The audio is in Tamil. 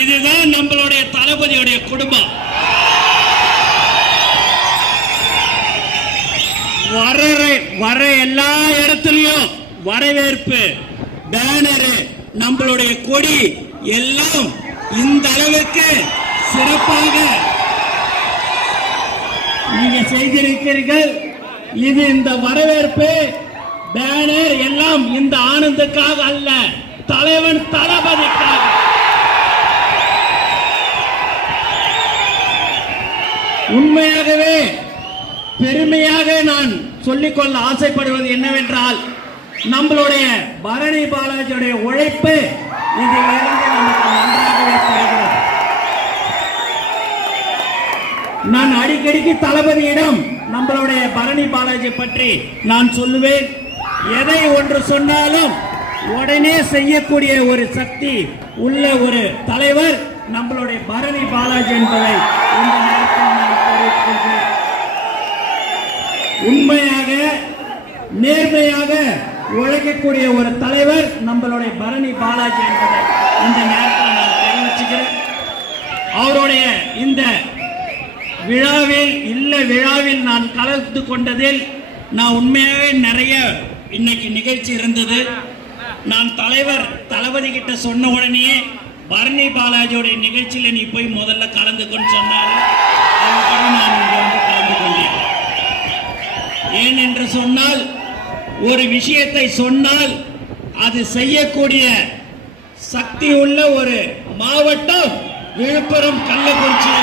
இதுதான் நம்மளுடைய தளபதியுடைய குடும்பம். வர வர எல்லா இடத்துலயும் வரவேற்பு பேனரு நம்மளுடைய கொடி எல்லாம் இந்த அளவுக்கு சிறப்பாக நீங்க செய்திருக்கிறீர்கள். இது இந்த வரவேற்பு பேனர் எல்லாம் இந்த ஆனந்துக்காக அல்ல தலைவன் தளபதிக்காக. உண்மையாகவே பெருமையாக நான் சொல்லிக்கொள்ள ஆசைப்படுவது என்னவென்றால் நம்மளுடைய பரணி பாலாஜியுடைய உழைப்பு இதிலிருந்து நமக்கு நன்றாகவே தெரிகிறது நான் அடிக்கடிக்கு தளபதியிடம் நம்மளுடைய பரணி பாலாஜி பற்றி நான் சொல்லுவேன். எதை ஒன்று சொன்னாலும் உடனே செய்யக்கூடிய ஒரு சக்தி உள்ள ஒரு தலைவர் நம்மளுடைய பரணி பாலாஜி என்பதை உண்மையாக நேர்மையாக உழைக்கக்கூடிய ஒரு தலைவர் நம்மளுடைய பரணி பாலாஜி என்பதை இந்த நேரத்தில் நான் தெரிவிச்சுக்கிறேன். அவருடைய இந்த விழாவில் இல்ல விழாவில் நான் கலந்து கொண்டதில் நான் உண்மையாகவே நிறைய இன்னைக்கு நிகழ்ச்சி இருந்தது. நான் தலைவர் தளபதி கிட்ட சொன்ன உடனேயே பரணி பாலாஜியோடைய நிகழ்ச்சியில் நீ போய் முதல்ல கலந்துக்கொண்டு சொன்னாரு. நான் இங்கே வந்து கலந்து என்று சொன்னால் ஒரு விஷயத்தை சொன்னால் அது செய்யக்கூடிய சக்தி உள்ள ஒரு மாவட்டம் விழுப்புரம் கள்ளக்குறிச்சி.